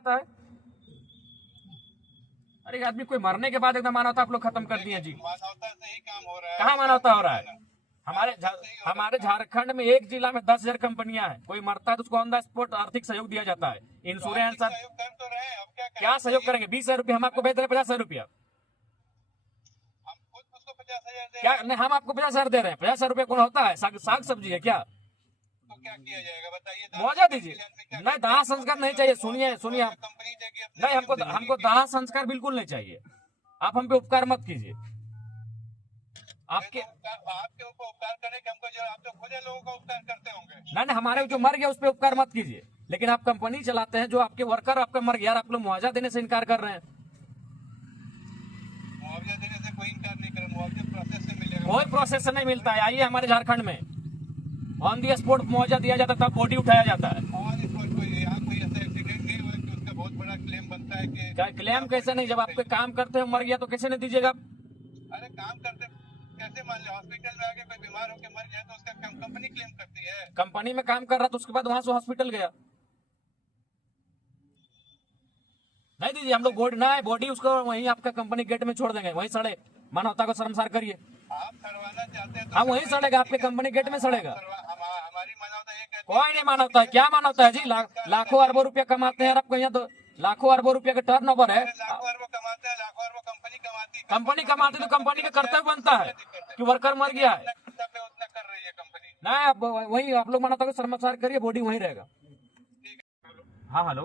जाता है। अरे आदमी कोई मरने के बाद एकदम मानवता आप लोग खत्म कर दिए जी। मानवता से ही काम हो रहा है। कहाँ मानवता हो रहा है? हमारे झारखंड में एक जिला में 10,000 कंपनियां हैं। कोई मरता है तो उसको ऑन द स्पॉट आर्थिक सहयोग दिया जाता है, इंश्योरेंस। सहयोग कर तो रहे हैं, अब क्या सहयोग करेंगे? 20,000 रुपया हम आपको भेज रहे हैं, 50,000 रुपया। हम खुद उसको 50,000 दे क्या रहे हैं। नहीं, हम आपको 50,000 दे रहे हैं। 50,000 रुपया कौन होता है? साग सब्जी है क्या? तो क्या किया जाएगा बताइए? मुआवजा दीजिए। नहीं, दाह संस्कार नहीं चाहिए। सुनिए कंपनी देगी अपने नहीं, हमको दाह संस्कार बिल्कुल नहीं चाहिए। आप हम पे उपकार मत कीजिए। आपके ऊपर उपकार करने के हमको जो, आप तो खुद लोगों का उपकार करते होंगे। नहीं, हमारे जो मर गया उस पर उपकार मत कीजिए। लेकिन आप कंपनी चलाते हैं, जो आपके वर्कर आपका मर गया, आप लोग मुआवजा देने से इनकार कर रहे हैं। मुआवजा देने से कोई इनकार नहीं करे, मुआवजा प्रोसेस से मिलेगा। कोई प्रोसेस से नहीं मिलता है। आइए हमारे झारखंड में ऑन दी स्पॉट मुआवजा दिया जाता है, तब बॉडी उठाया जाता है। और इस पर कोई यहाँ कोई ऐसा एक्सीडेंट नहीं हुआ कि उसका बहुत बड़ा क्लेम बनता है कि क्या क्लेम? कैसे नहीं? जब आप पे काम करते हो मर गया तो कैसे नहीं दीजिएगा? अरे काम करते कैसे, मान लो हॉस्पिटल में आके कोई बीमार होकर मर गया तो उसका कंपनी क्लेम करती है। कंपनी में काम कर रहा तो उसके बाद वहां से हॉस्पिटल गया, नहीं दीजिए हम लोग बॉडी उसको वहीं आपका कंपनी गेट में छोड़ देंगे, वहीं सड़े। मानवता को शर्मसार करिए। आप सड़वाना चाहते हैं हाँ, वहीं सड़ेगा, आपके कंपनी गेट में सड़ेगा। हमारी मानवता ये कहती है। कोई नहीं मानवता है। क्या मानवता है जी? लाखों अरबों रुपया कमाते हैं, और आपको यहाँ तो लाखों अरबों रुपया का टर्नओवर है। लाखों अरबों कमाते हैं, लाखों अरबों कंपनी कमाती है। कंपनी कमाती तो कंपनी का कर्तव्य बनता है कि वर्कर मर गया है। उतना कर रही है कंपनी। नहीं, आप वही आप लोग मानवता को शर्मसार करिए, बॉडी वहीं रहेगा। हाँ हेलो,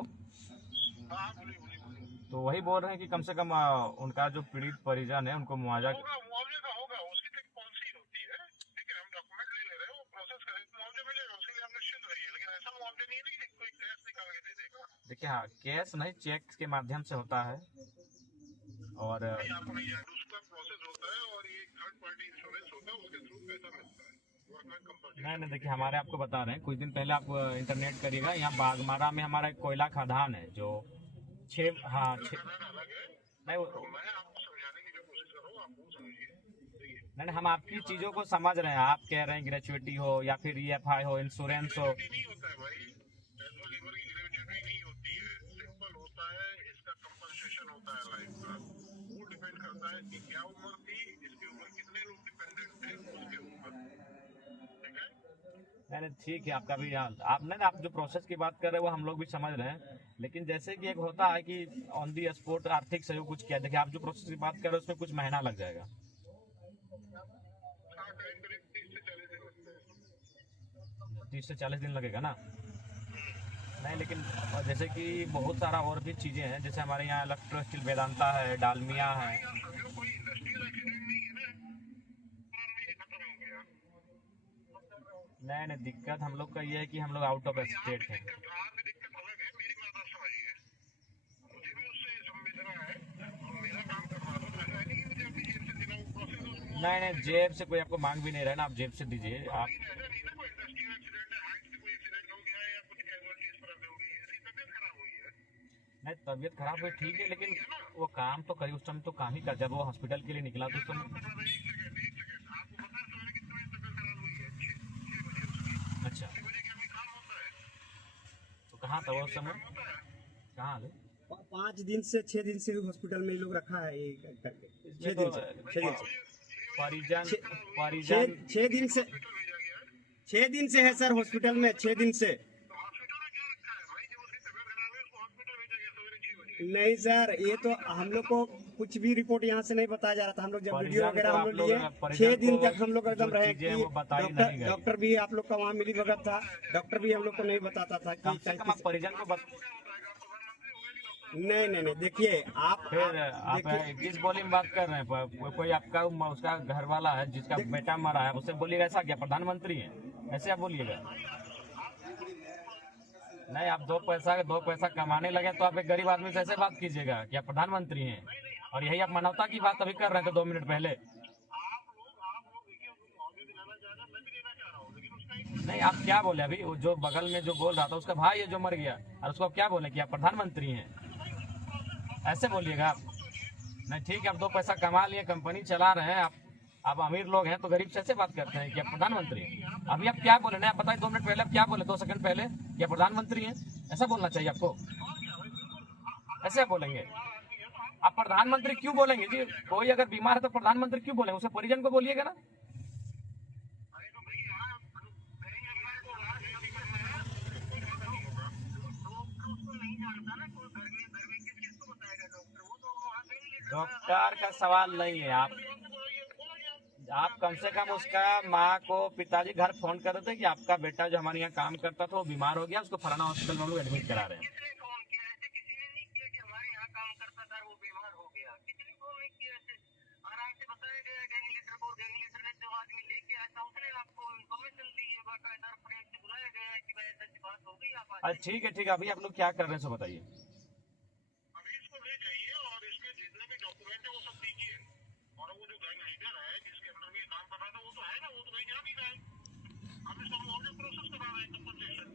हाँ बोलिए बोलिए बोलिए। तो वही बोल रहे हैं कि कम से कम उनका जो पीड़ित परिजन है उनको मुआवजा। मुआवजे का होगा, उसकी तो एक पॉलिसी होती है। ठीक है, हम डॉक्यूमेंट ले ले रहे हैं, वो प्रोसेस करें तो मुआवजा मिलेगा, उसके लिए हम निश्चिंत रहिए। लेकिन ऐसा मुआवजा नहीं है कि कोई कैश निकाल के दे देगा। देखिए, हाँ, कैश नहीं, चेक के माध्यम से होता है। और आपको नहीं याद, उसका प्रोसेस होता है और ये थर्ड पार्टी इंश्योरेंस होता है, उसके थ्रू पैसा मिलता है। नहीं, देखिए हमारे आपको बता रहे हैं, कुछ दिन पहले आप इंटरनेट करिएगा, यहाँ बागमारा में हमारा एक कोयला खदान है जो नहीं मैं आपको समझाने की जो कोशिश कर रहा हूँ, आप वो समझिए। नहीं, हम आपकी चीजों को समझ रहे हैं। आप कह रहे हैं ग्रेचुइटी हो या फिर EFI हो, इंश्योरेंस हो। नहीं होता है भाई, एनुअल लीवर की ग्रेचुइटी नहीं होती है। सिंपल होता है, इसका कंपनसेशन होता है लाइफ का। वो डिपेंड करता है कि क्या उम्र थी, इसके ऊपर कितने लोग डिपेंडेंट थे उसके ऊपर। ठीक है, नहीं ठीक है, आपका भी आप नहीं, आप जो प्रोसेस की बात कर रहे हैं वो हम लोग भी समझ रहे हैं। लेकिन जैसे कि एक होता है कि ऑन दी स्पॉट आर्थिक सहयोग कुछ किया। देखिए, आप जो प्रोसेस की बात कर रहे हैं उसमें कुछ महीना लग जाएगा। 30 से 40 दिन लगेगा ना? नहीं, लेकिन जैसे कि बहुत सारा और भी चीजें हैं, जैसे हमारे यहाँ इलेक्ट्रो स्टील वेदांता है, डालमिया है। कोई इंडस्ट्रियल एक्सीडेंट नहीं है ना, खत्म हो गया। नहीं, दिक्कत हम लोग का ये है कि हम लोग आउट ऑफ स्टेट हैं। आपकी दिक्कत अलग है, मेरी बात समझिए। मुझे भी उससे संवेदना है और मेरा काम करवा दो। ऐसा नहीं कि मुझे अपनी जेब से देना, वो प्रोसेस। नहीं, जेब से कोई आपको मांग भी नहीं रहा है ना, आप जेब से दीजिए। आप ऐसा नहीं ना, कोई इंडस्ट्रियल एक्सीडेंट है, हाइट से कोई एक्सीडेंट हो गया है या कुछ कैजुअलिटीज पर हो गई है, ऐसी तबीयत खराब हुई है। नहीं, तबीयत खराब हुई ठीक है, लेकिन वो काम तो करी, उस टाइम तो काम ही कर। जब वो हॉस्पिटल के लिए निकला तो उस समय। आपको पता है सवेरे कितने बजे तबीयत खराब हुई है? 6 बजे उसकी। अच्छा, 6 बजे क्या कोई काम होता है? तो कहाँ था वो समय? कहाँ थे? 5 दिन से 6 दिन से हॉस्पिटल में ये लोग रखा है, ये करके 6 दिन से 6 दिन से परिजन 6 दिन से 6 दिन से है सर हॉस्पिटल में, 6 दिन से। हॉस्पिटल में क्या रखा है भाई? जब उसकी तबीयत खराब हुई उसको हॉस्पिटल भेजा गया सवेरे 6 बजे। नहीं सर, ये तो हम लोग को कुछ भी रिपोर्ट यहाँ से नहीं बताया जा रहा था। हम लोग जब वीडियो वगैरह हम लोग लिए 6 दिन तक हम लोग एकदम रहे कि डॉक्टर भी आप लोग का वहाँ मिली भगत था, डॉक्टर भी हम लोग को नहीं बताता था कम से कम आप कि परिजन को नहीं देखिए आप फिर आप किस बोली में बात कर रहे हैं? कोई आपका उसका घर वाला है जिसका बेटा मरा है, उससे बोलिएगा ऐसा क्या प्रधानमंत्री है? ऐसे आप बोलिएगा? नहीं, आप दो पैसा कमाने लगे तो आप एक गरीब आदमी से ऐसे बात कीजिएगा कि आप प्रधानमंत्री हैं। और यही आप मानवता की बात अभी कर रहे थे 2 मिनट पहले। नहीं, आप क्या बोले अभी? वो जो बगल में जो बोल रहा था उसका भाई है जो मर गया, और उसको क्या बोले कि आप प्रधानमंत्री हैं? ऐसे बोलिएगा आप? नहीं ठीक है, आप 2 पैसा कमा लिए, कंपनी चला रहे हैं आप अमीर लोग हैं तो गरीब से ऐसे बात करते हैं कि आप प्रधानमंत्री हैं? अभी आप क्या बोले? नहीं, आप बताइए 2 मिनट पहले आप क्या बोले, 2 सेकंड पहले कि आप प्रधानमंत्री हैं? ऐसा बोलना चाहिए आपको। ऐसे आप बोलेंगे? आप प्रधानमंत्री क्यों बोलेंगे जी? कोई अगर बीमार है तो प्रधानमंत्री क्यों बोलेंगे? उसे परिजन को बोलिएगा ना। डॉक्टर का सवाल नहीं है। आप कम से कम उसका माँ को, पिताजी घर फोन कर रहे थे कि आपका बेटा जो हमारे यहाँ काम करता था वो बीमार हो गया, उसको फलाना हॉस्पिटल में हम लोग एडमिट करा रहे हैं। अच्छा ठीक है, अभी आप लोग क्या कर रहे हैं सो बताइए। अभी इसको ले जाइए और इसके जितने भी डॉक्यूमेंट है वो सब दीजिए। और वो जो गैंग लीडर है जिसके अंडर में ये काम कर रहा था वो तो है ना, वो तो कहीं जा नहीं रहा है। हम इसको और जो प्रोसेस करा रहे हैं कंपनसेशन।